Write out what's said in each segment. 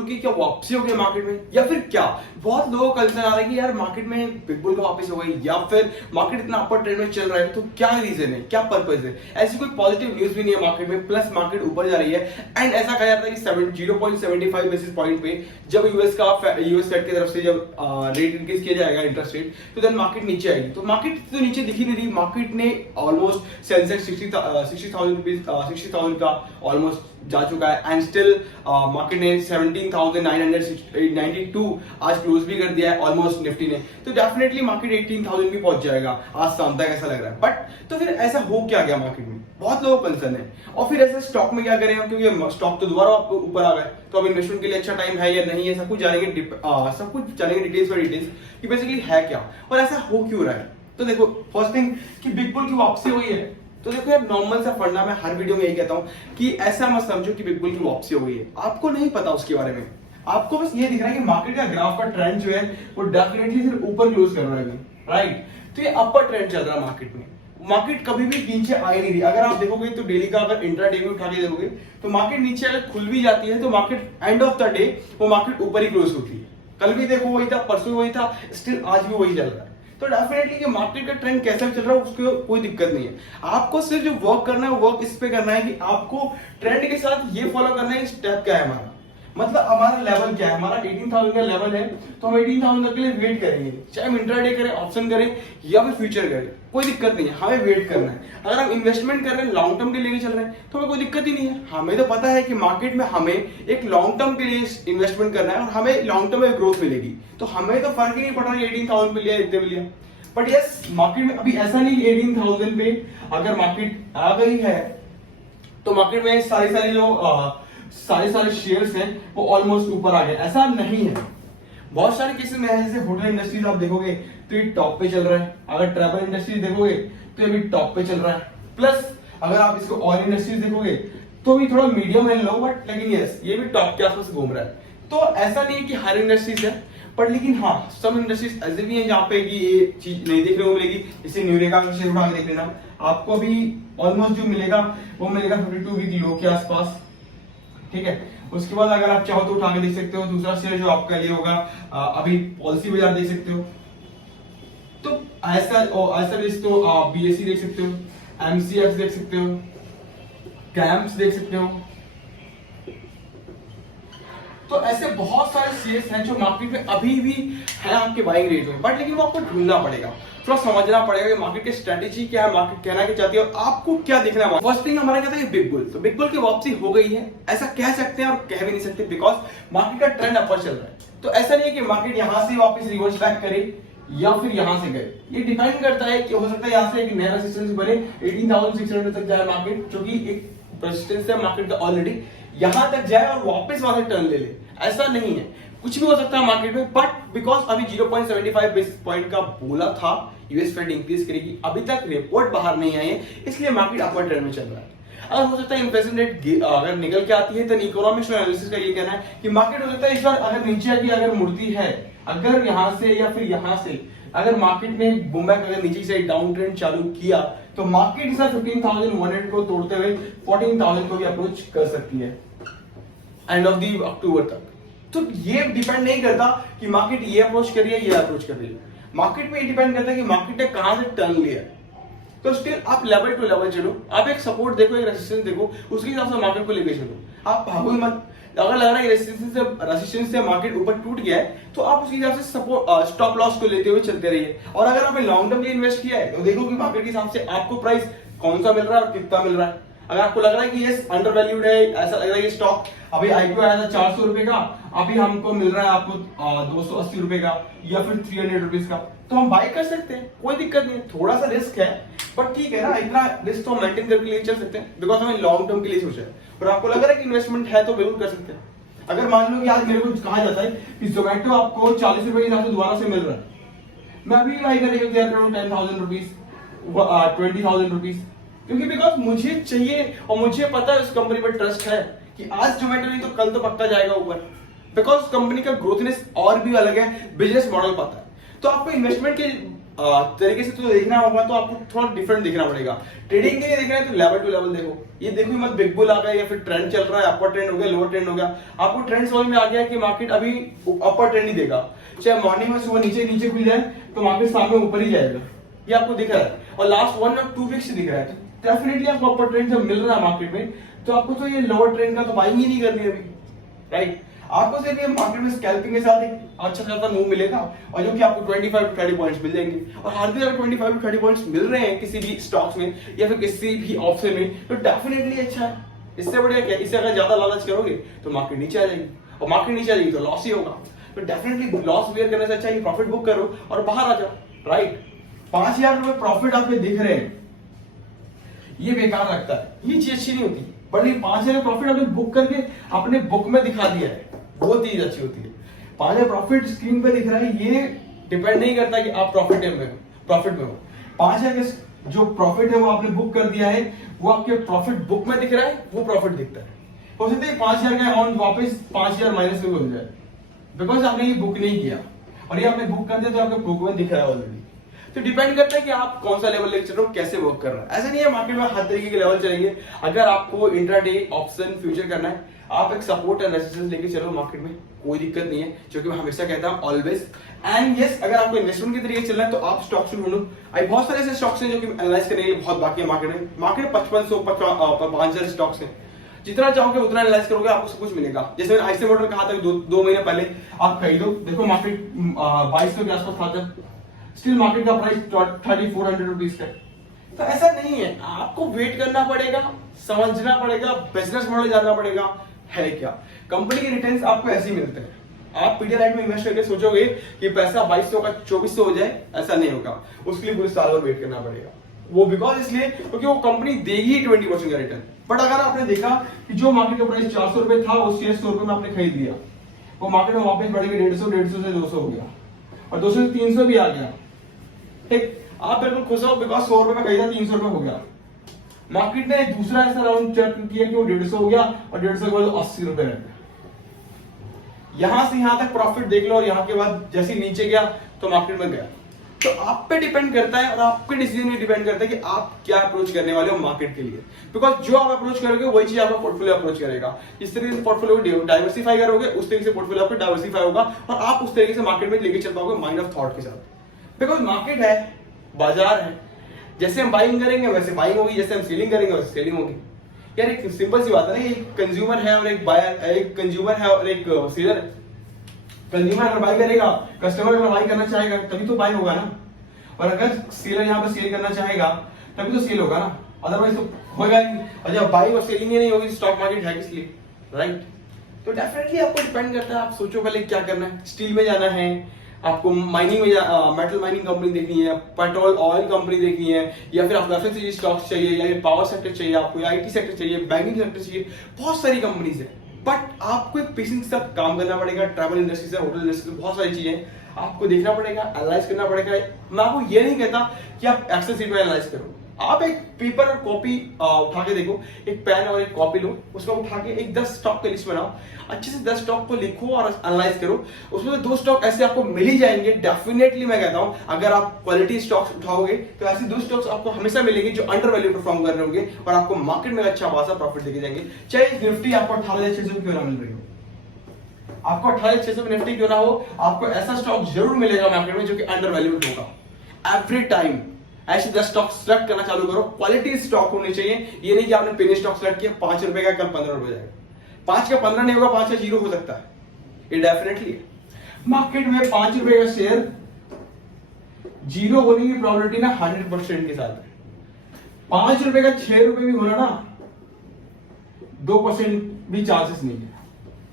की क्या वापसी हो गई मार्केट में या फिर क्या? बहुत लोगों का कंसर्न आ रहा है कि यार मार्केट में बिग बुल का वापस हो गई या फिर मार्केट इतना अपर ट्रेंड में चल रहा है, तो क्या रीजन है, क्या पर्पस है? ऐसी कोई पॉजिटिव न्यूज भी नहीं है मार्केट में, प्लस मार्केट ऊपर जा रही है। एंड ऐसा कहा जाता है कि 0.75 बेसिस पॉइंट पे जब यूएस फेड की तरफ से जब रेट इंक्रीज किया जाएगा, इंटरेस्ट रेट, तो देन मार्केट नीचे आएगी। तो मार्केट तो नीचे दिखी नहीं रही, मार्केट ने ऑलमोस्ट सेंसेक्स 60,000 का ऑलमोस्ट जा चुका है एंड स्टिल मार्केट ने 17,992 आज क्लोज भी कर दिया है ऑलमोस्ट निफ्टी ने। तो डेफिनेटली मार्केट 18,000 भी पहुंच जाएगा आज शाम तक, ऐसा लग रहा है। बट तो फिर ऐसा हो क्या गया मार्केट में, बहुत लोगों को कंसर्न है। और फिर ऐसे स्टॉक में क्या करें हम, क्योंकि स्टॉक तो दोबारा ऊपर आ गए, तो अब इन्वेस्टमेंट के लिए अच्छा टाइम है या नहीं है, सब कुछ जानेंगे डिटेल्स बाय डिटेल्स कि बेसिकली है क्या और ऐसा हो क्यों रहा है। तो देखो, फर्स्ट थिंग कि बिग बुल की वापसी हुई है। तो देखो यार, नॉर्मल सा फंडा, मैं हर वीडियो में यही कहता हूं कि ऐसा मत समझो कि बिग बुल की वापसी हो गई है, आपको नहीं पता उसके बारे में। आपको बस ये दिख रहा है कि मार्केट का ग्राफ का ट्रेंड जो है वो डेफिनेटली फिर ऊपर क्लोज कर रहा है, राइट? तो ये अपर ट्रेंड चल रहा है मार्केट में, मार्केट कभी भी नीचे आ ही नहीं रही। अगर आप देखोगे तो डेली का अगर इंट्राडे में उठा के देखोगे तो मार्केट नीचे अगर खुल भी जाती है तो market end of the day वो मार्केट ऊपर ही क्लोज होती है। कल भी देखो वही था, परसों वही था, स्टिल आज भी वही चल रहा है। तो डेफिनेटली कि मार्केट का ट्रेंड कैसा चल रहा है उसको कोई दिक्कत नहीं है। आपको सिर्फ जो वर्क करना है, वर्क इस पे करना है कि आपको ट्रेंड के साथ ये फॉलो करना है, स्टेप क्या है हमारा, मतलब हमारा लेवल क्या है। हमारा 18,000 का लेवल है तो हम 18,000 के लिए वेट करेंगे, चाहे हम इंट्राडे करें, ऑप्शन करें या फिर फ्यूचर करें, कोई दिक्कत नहीं है, हमें वेट करना है। अगर हम इन्वेस्टमेंट कर रहे हैं, लॉन्ग टर्म के लिए चल रहे हैं, तो हमें कोई दिक्कत ही नहीं है। हमें तो पता है कि मार्केट में हमें एक लॉन्ग टर्म के लिए इन्वेस्टमेंट करना है और हमें लॉन्ग टर्म में ग्रोथ मिलेगी, तो हमें तो फर्क ही नहीं पड़ रहा 18,000 पे लिया, इतने पे लिया। बट यस, मार्केट में अभी ऐसा नहीं 18,000 पे अगर मार्केट आ गई है तो मार्केट में सारे शेयर्स हैं वो ऑलमोस्ट ऊपर आ गए, ऐसा नहीं है। बहुत सारे केसेस में है, जैसे होटल इंडस्ट्रीज आप देखोगे तो ये टॉप पे चल रहा है, अगर ट्रैवल इंडस्ट्रीज देखोगे तो ये भी टॉप पे चल रहा है, प्लस अगर आप इसको ऑयल इंडस्ट्रीज देखोगे तो भी थोड़ा मीडियम है लो, बट लेकिन यस ये भी टॉप के आसपास घूम रहा है। तो ऐसा नहीं है कि हर इंडस्ट्रीज है, पर लेकिन हाँ, सब इंडस्ट्रीज ऐसे भी हैं जहाँ पे कि ये चीज नहीं देखने को मिलेगी। जैसे न्यूरेका का शेयर उठा के देख लेना, आपको अभी ऑलमोस्ट जो मिलेगा वो मिलेगा 52 वीक लो के आसपास, ठीक है। उसके बाद अगर आप चाहो तो उठा के देख सकते हो। दूसरा शेयर जो आपका लिए होगा अभी पॉलिसी बाजार देख सकते हो, तो ऐसा तो आप बीएससी देख सकते हो, एमसीएक्स देख सकते हो, कैंप्स देख सकते हो। तो ऐसे बहुत सारे शेयर्स हैं जो मार्केट में अभी भी है आपके बाइंग रेट में, बट लेकिन वो आपको ढूंढना पड़ेगा, थोड़ा समझना पड़ेगा कि मार्केट की स्ट्रेटेजी क्या है, मार्केट कहना क्या चाहती है और आपको क्या देखना है। फर्स्ट थिंग हमारा कहता है बिग बुल, तो बिग बुल की वापसी हो गई है ऐसा कह सकते हैं और कह भी नहीं सकते, बिकॉज मार्केट का ट्रेंड अपर चल रहा है। तो ऐसा नहीं है कि मार्केट यहां से वापस रिवर्स बैक करे या फिर यहां से गए, ये डिपेंड करता है कि हो सकता है यहां से एक नया रेजिस्टेंस बने 18,600 तक जाए मार्केट, जो कि एक रेजिस्टेंस है मार्केट का ऑलरेडी, यहां तक जाए और वापस वहां से टर्न ले ले। ऐसा नहीं है, कुछ भी हो सकता है मार्केट में, बट बिकॉज अभी 0.75 बेसिस पॉइंट का बोला था यूएस फेड इंक्रीज करेगी, अभी तक रिपोर्ट बाहर नहीं आई है, इसलिए मार्केट अपर ट्रेंड में चल रहा है। अगर हो सकता है इन्फ्लेशन रेट अगर निकल के आती है तो इकोनॉमिक्स और एनालिसिस का ये कहना है कि मार्केट हो सकता है इस बार अगर नीचे आके अगर मुड़ती है, अगर यहां से या फिर यहां से अगर मार्केट में बुमबैक अगर नीचे से डाउन ट्रेंड चालू किया तो मार्केट इस 15,100 को तोड़ते हुए 14,000 को भी अप्रोच कर सकती है एंड ऑफ दी अक्टूबर तक। तो ये डिपेंड नहीं करता कि मार्केट ये अप्रोच कर रही है, ये अप्रोच कर रही है, मार्केट पे ये डिपेंड करता है कि मार्केट ने कहां से टर्न लिया। तो स्टिल आप लेवल टू लेवल चलो, आप एक सपोर्ट देखो, एक रेजिस्टेंस देखो, उसके हिसाब से मार्केट को लेके चलो, आप भागो मत। अगर लग रहा है रेजिस्टेंस से मार्केट ऊपर टूट गया है तो आप उसके हिसाब से सपोर्ट स्टॉप लॉस को लेते हुए चलते रहिए। और अगर आपने लॉन्ग टर्म के लिए इन्वेस्ट किया है तो देखो कि मार्केट के हिसाब से आपको प्राइस कौन सा मिल रहा है और कितना मिल रहा है। अगर आपको लग रहा है कि ये अंडर वैल्यूड है, ऐसा लग रहा है कि स्टॉक अभी आईपीओ आया था 400 रुपए का, अभी हमको मिल रहा है आपको 280 रुपए का या फिर 300 रुपीज का, तो हम बाय कर सकते हैं, कोई दिक्कत नहीं है। थोड़ा सा रिस्क है बट ठीक है ना, इतना रिस्क तो हम मेंटेन करके लिए चल सकते हैं, बिकॉज हमें लॉन्ग टर्म के लिए सोचा है। और आपको लग रहा है कि इन्वेस्टमेंट है तो बिल्कुल कर सकते हैं। अगर मान लो कि आज मेरे को कहा जाता है कि जोमेटो आपको 40 रुपए के हिसाब से दोबारा से मिल रहा है, मैं अभी बाय करने के लिए 10,000 रुपीज 20,000 रुपीज, क्योंकि बिकॉज मुझे चाहिए और मुझे पता है उस कंपनी पर ट्रस्ट है कि आज जोमेटो नहीं तो कल तो पक्का जाएगा ऊपर, बिकॉज कंपनी का ग्रोथनेस और भी अलग है, बिजनेस मॉडल पता है। तो आपको इन्वेस्टमेंट के तरीके से तो देखना होगा तो आपको थोड़ा डिफरेंट देखना पड़ेगा। ट्रेडिंग के लिए देखना है तो लेवल टू लेवल देखो, ये देखो मत बिग बुल आ गया या फिर ट्रेंड चल रहा है, अपर ट्रेंड हो गया लोअर ट्रेंड हो गया, आपको ट्रेंड समझ में आ गया कि मार्केट अभी अपर ट्रेंड ही देगा, चाहे मॉर्निंग में सुबह नीचे नीचे खुल जाए तो मार्केट सामने ऊपर ही जाएगा, ये आपको दिख रहा है और लास्ट 1 और 2 वीक्स दिख रहा है। तो डेफिनेटली आपको अपर ट्रेंड जब मिल रहा है मार्केट में तो आपको तो ये लोअर ट्रेंड का तो बाइंग ही नहीं करनी अभी, राइट। आपको सिर्फ ये मार्केट में स्कैल्पिंग के साथ एक अच्छा खासा मूव मिलेगा और जो कि आपको 25 टू 30 पॉइंट्स मिल जाएंगे, और हर दिन अगर 25 टू 30 पॉइंट्स मिल रहे हैं किसी भी स्टॉक्स में या फिर किसी भी ऑप्शन में तो डेफिनेटली अच्छा है। इससे बढ़िया क्या, इससे अगर ज्यादा लालच करोगे तो मार्केट नीचे आ जाएगी और मार्केट नीचे आ जाएगी तो लॉस ही होगा। तो डेफिनेटली लॉस वेयर करने से अच्छा है प्रॉफिट बुक करो और बाहर आ जाओ, राइट। 5,000 रुपए प्रॉफिट आप दिख रहे हैं, ये बेकार लगता है, ये चीज अच्छी नहीं होती, पर ये 5,000 प्रॉफिट आपने बुक करके अपने बुक में दिखा दिया है, वो चीज अच्छी होती है। 5,000 प्रॉफिट स्क्रीन पे दिख रहा है, ये डिपेंड नहीं करता कि आप प्रॉफिट में हो। 5,000 का जो प्रॉफिट है वो आपने बुक कर दिया है, वो आपके प्रॉफिट बुक में दिख रहा है, वो प्रॉफिट दिखता है। हो सकता है 5,000 का अमाउंट वापस 5,000 माइनस में हो जाए, बिकॉज आपने ये बुक नहीं किया, और ये आपने बुक कर दिया तो आपके बुक में दिख रहा है ऑलरेडी। तो डिपेंड करता है कि आप कौन सा लेवल लेकर चल रहे हो, कैसे वर्क कर रहा है। ऐसा नहीं है मार्केट में हर तरीके के लेवल चलेंगे। अगर आपको इंट्राडे ऑप्शन फ्यूचर करना है, आप एक सपोर्ट एंड रेजिस्टेंस लेके चलो मार्केट में, कोई दिक्कत नहीं है, जो कि मैं हमेशा कहता हूं ऑलवेज। एंड यस, अगर आपको इन्वेस्टमेंट के तरीके चलना है तो आप स्टॉक्स ढूंढो। अभी बहुत सारे ऐसे स्टॉक्स हैं जो कि एनालाइज करने के लिए बहुत बाकी है मार्केट में। मार्केट में 5,000 स्टॉक्स हैं, जितना चाहोगे उतना एनालाइज करोगे आपको सब कुछ मिलेगा। जैसे मैंने आईसी मोटर कहा था 2 महीने पहले आप खरीदो, देखो मार्केट 2200 के आसपास था जब, स्टिल मार्केट का प्राइस 3,400 रुपीज का। तो ऐसा नहीं है, आपको वेट करना पड़ेगा, समझना पड़ेगा, बिजनेस मॉडल जानना पड़ेगा है क्या। कंपनी के रिटर्न्स आपको ऐसे ही मिलते हैं। आप पीडियालाइट में इन्वेस्ट करके सोचोगे कि पैसा 2200 का 2400 हो जाए, ऐसा नहीं होगा, उसके लिए पूरे साल और वेट करना पड़ेगा। वो बिकॉज इसलिए क्योंकि वो कंपनी देगी 20% का रिटर्न। बट अगर आपने देखा कि जो मार्केट का प्राइस 400 रुपए था वो शेयर 100 रुपए में आपने खरीद लिया, वो मार्केट में वापस बढ़ गया 150 से 200 हो गया और 200 से 300 भी आ गया, ठीक, आप बिल्कुल खुश हो बिकॉज 100 रुपए में खरीदा 300 रुपए हो गया। मार्केट ने दूसरा ऐसा राउंड चेक किया कि वो 150 हो गया और 150 के बाद 80 रुपए रह गया। यहां से यहां तक प्रॉफिट देख लो और यहां के बाद जैसे नीचे गया तो मार्केट में गया। तो आप पे डिपेंड करता है और आपके डिसीजन में डिपेंड करता है कि आप क्या अप्रोच करने वाले हो मार्केट के लिए। बिकॉज जो आप अप्रोच करोगे वही चीज आपका पोर्टफोलियो अप्रोच करेगा। जिस तरीके से पोर्टफोलियो डाइवर्सिफाई करोगे उस तरीके से पोर्टफोलियो आपका डाइवर्सिफाई होगा और आप उस तरीके से मार्केट में लेके चल पाओगे माइंड ऑफ थॉट के साथ। बिकॉज मार्केट है, बाजार है, जैसे हम बाइंग करेंगे वैसे बाइंग होगी, जैसे हम सेलिंग करेंगे वैसे सेलिंग होगी। यार एक सिंपल सी बात है ना, एक कंज्यूमर है और एक बायर, एक कंज्यूमर है और एक सेलर है। कंज्यूमर अगर बाई करेगा, कस्टमर अगर बाई करना चाहेगा तभी तो बाई होगा ना, और अगर सेलर यहाँ पे सेल करना चाहेगा तभी तो सेल होगा ना, अदरवाइज तो होगा ही नहीं। और जब बाइंग और सेलिंग ही नहीं होगी स्टॉक मार्केट है किस लिए, राइट। तो डेफिनेटली आपको डिपेंड करता है, आप सोचो पहले क्या करना है। स्टील में जाना है आपको, माइनिंग में मेटल माइनिंग कंपनी देखनी है, पेट्रोल ऑयल कंपनी देखनी है, या फिर आपको एफएमसीजी स्टॉक्स चाहिए, या पावर सेक्टर चाहिए आपको, या आईटी सेक्टर चाहिए, बैंकिंग सेक्टर चाहिए, बहुत सारी कंपनीज है। बट आपको एक पेशेंस के साथ काम करना पड़ेगा। ट्रैवल इंडस्ट्री से, होटल इंडस्ट्री से, बहुत सारी चीजें आपको देखना पड़ेगा, एनालाइज करना पड़ेगा। मैं आपको ये नहीं कहता कि आप एक्सेल शीट में एनालाइज करो, आप एक पेपर और कॉपी उठा के देखो, एक पेन और एक कॉपी लो, उसको उठा के एक 10 स्टॉक की लिस्ट बनाओ, अच्छे से 10 स्टॉक को लिखो और एनालाइज करो। उसमें से 2 स्टॉक ऐसे आपको मिल ही जाएंगे डेफिनेटली। मैं कहता हूं अगर आप क्वालिटी स्टॉक्स उठाओगे तो ऐसे 2 स्टॉक्स आपको हमेशा मिलेंगे जो अंडर वैल्यू परफॉर्म कर रहे होंगे और आपको मार्केट में अच्छा खासा प्रॉफिट देके जाएंगे। चाहे निफ्टी आपको 18,600 क्यों ना मिल रही हो, आपको 18,600 में निफ्टी क्यों ना हो, आपको ऐसा स्टॉक जरूर मिलेगा मार्केट में जो कि अंडर वैल्यूड होगा। एवरी टाइम ऐसे 10 स्टॉक सेलेक्ट करना चालू करो, क्वालिटी स्टॉक होने चाहिए। ये नहीं कि आपने पेनी स्टॉक सेलेक्ट किया 5 रुपए का, कल 15 रुपए जाएगा, 5 का 15 नहीं होगा, 5 का 0 हो सकता है, ये डेफिनेटली है। मार्केट में 5 रुपए का शेयर 0 होने की प्रोबेबिलिटी ना 100% के साथ है। 5 रुपए का 6 रुपए भी होना ना 2% भी चांसेस नहीं है,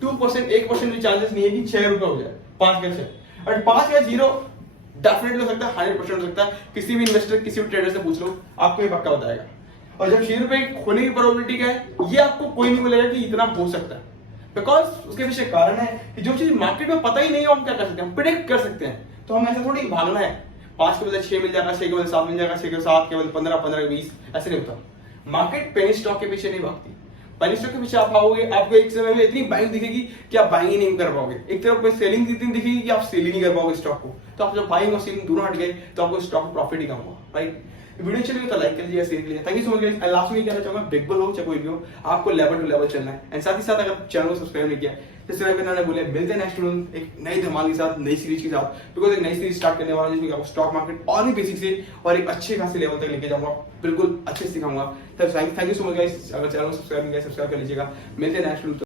2% 1% भी चांसेस नहीं है कि 6 रुपए हो जाए 5 का 6, और 5 का 0 डेफिनेटली हो सकता है, 100% हो सकता है। किसी भी इन्वेस्टर, किसी भी ट्रेडर से पूछ लो, आपको ये पक्का बताएगा। और जब 6 रुपए खोने की प्रोबेबिलिटी क्या है, ये आपको कोई नहीं बोलेगा कि इतना हो सकता है, बिकॉज उसके पीछे कारण है कि जो चीज मार्केट में पता ही नहीं है हम क्या कर सकते हैं, प्रिडिक्ट कर सकते हैं। तो हम ऐसे थोड़ी भागना है 5 के बदले 6 मिल जाएगा, 6 के बदले 7 मिल जाएगा, 6 के 7 के बदले 15, 15 के 20, ऐसे नहीं होता। मार्केट पेनी स्टॉक के पीछे नहीं भागती, पहले स्टॉक के पीछे आप आओगे, आपको एक समय में इतनी बाइंग दिखेगी कि आप बाइंग ही नहीं कर पाओगे, एक तरफ पे सेलिंग इतनी दिखेगी कि आप सेल ही नहीं कर पाओगे स्टॉक को। तो आप जब बाइंग और सेलिंग दोनों हट गए तो आपको स्टॉक प्रॉफिट ही कम होगा, राइट। वीडियो चलिए तो लाइक कर लीजिए, शेयर कीजिए। Thank you so much guys. Last में कहना चाहूंगा, बिग बुल हो चाहे कोई भी हो, आपको लेवल टू लेवल चलना है। एंड साथ ही साथ अगर चैनल को सब्सक्राइब नहीं किया तो सब्सक्राइब करना ना भूलें। मिलते हैं नेक्स्ट वीडियो एक नई धमाल के साथ, नई सीरीज के साथ, बिकॉज एक नई सीरीज स्टार्ट करने वाला हूं जिसमें आपको स्टॉक मार्केट और भी बेसिक से और एक अच्छे खासे लेवल तक लेके जाऊंगा, बिल्कुल अच्छे से सिखाऊंगा। Thank you so much guys. अगर चैनल को सब्सक्राइब नहीं किया सब्सक्राइब कर लीजिएगा। मिलते हैं नेक्स्ट वीडियो।